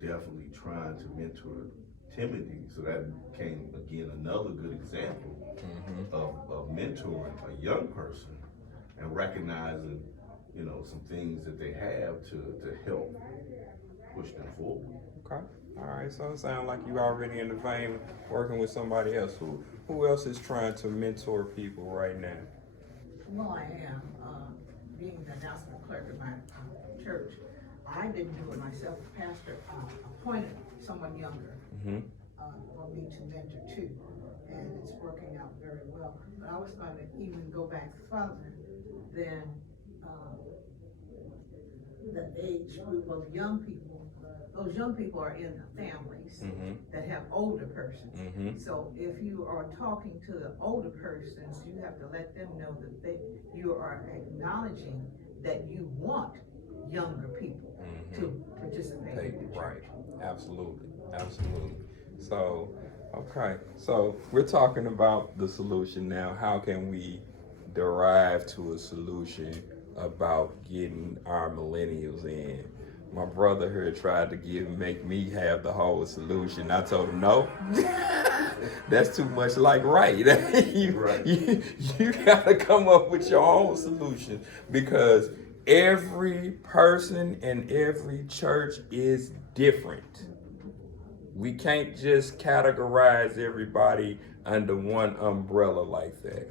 definitely trying to mentor Timothy. So that became, again, another good example of mentoring a young person and recognizing, some things that they have to help push them forward. Okay. All right. So it sounds like you already in the vein working with somebody else. Who else is trying to mentor people right now? Well, I am, being the announcement clerk at my church. I didn't do it myself. The pastor appointed someone younger Mm-hmm. for me to mentor too, and it's working out very well. But I was going to even go back further than uh, the age group of young people. Those young people are in families that have older persons. So if you are talking to the older persons, you have to let them know that you are acknowledging that you want younger people to participate in the church. Right. Absolutely. Absolutely. So, okay. So we're talking about the solution now. How can we derive to a solution about getting our millennials in? My brother here tried to make me have the whole solution. I told him no. That's too much like right. Right. You gotta come up with your own solution because every person and every church is different. We can't just categorize everybody under one umbrella like that.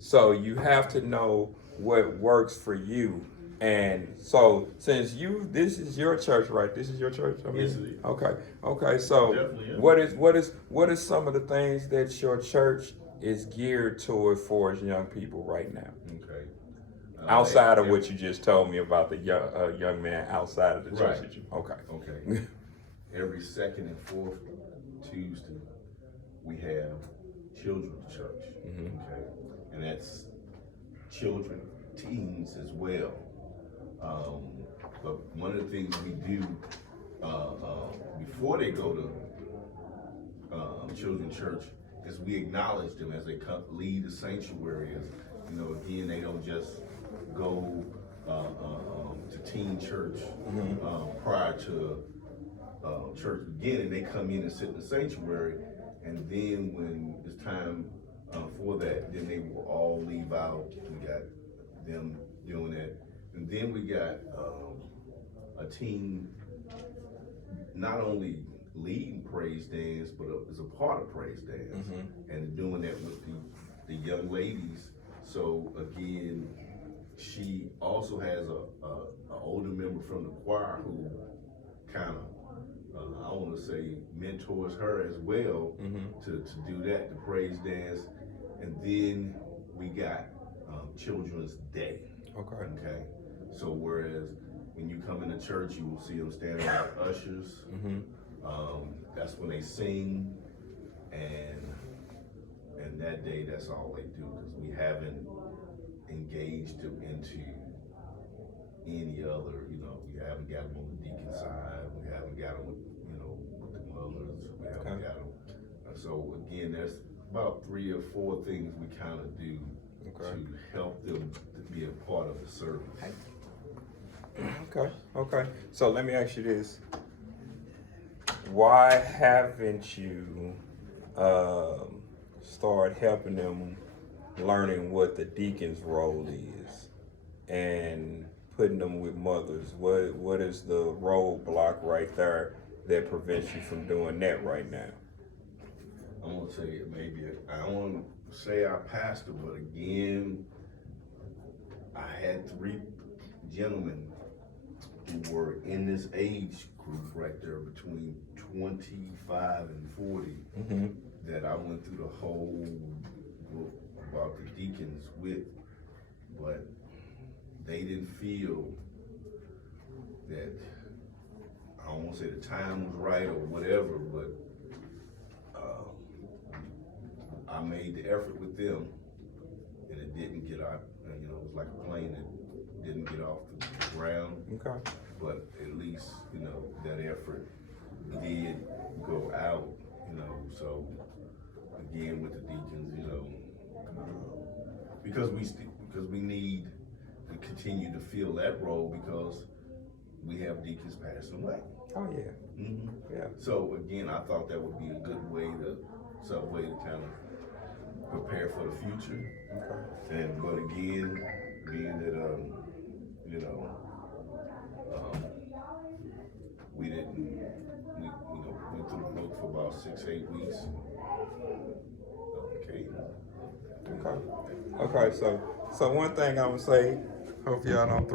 So you have to know what works for you. And so since this is your church, right? This is your church. Yes, it is. Okay. Okay. So Definitely, yeah. what is some of the things that your church is geared toward for its young people right now? Okay. Outside of what you just told me about the young man outside of the church. Right. That you, okay. Okay. Every second and fourth Tuesday, we have children's church. Okay. And that's children, teens as well. But one of the things we do before they go to children's church is we acknowledge them as they lead the sanctuary. Again, they don't just go to teen church prior to church beginning. They come in and sit in the sanctuary, and then when it's time for that, then they will all leave out. We got them doing that, and then we got a team not only leading praise dance, but is a part of praise dance, and doing that with the young ladies. So again, she also has a older member from the choir who kind of I want to say mentors her as well to do that, the praise dance, and then we got Children's Day. Okay. So whereas when you come into church, you will see them standing like ushers. That's when they sing, and that day that's all they do because we haven't engaged them into any other. We haven't got them on the deacon side. We haven't got them with the mothers. We haven't got them. So again, there's about 3 or 4 things we kind of do to help them to be a part of the service. Okay. So let me ask you this: why haven't you started helping them learning what the deacon's role is and putting them with mothers? What is the roadblock right there that prevents you from doing that right now? I'm gonna tell you, I don't want to say our pastor, but again, I had 3 gentlemen who were in this age group right there between 25 and 40 that I went through the whole book about the deacons with, but they didn't feel that, I don't want to say the time was right or whatever, but I made the effort with them, and it didn't get out. It was like a plane that didn't get off the ground. Okay. But at least that effort did go out. So again with the deacons, because we need to continue to fill that role because we have deacons passing away. Oh yeah. Mm-hmm. Yeah. So again, I thought that would be a good way to, some way to kind of prepare for the future. Okay. And but again, being that you know, we didn't, we went through the book for about 6-8 weeks. Okay. Okay. Okay. So one thing I would say, hope y'all don't throw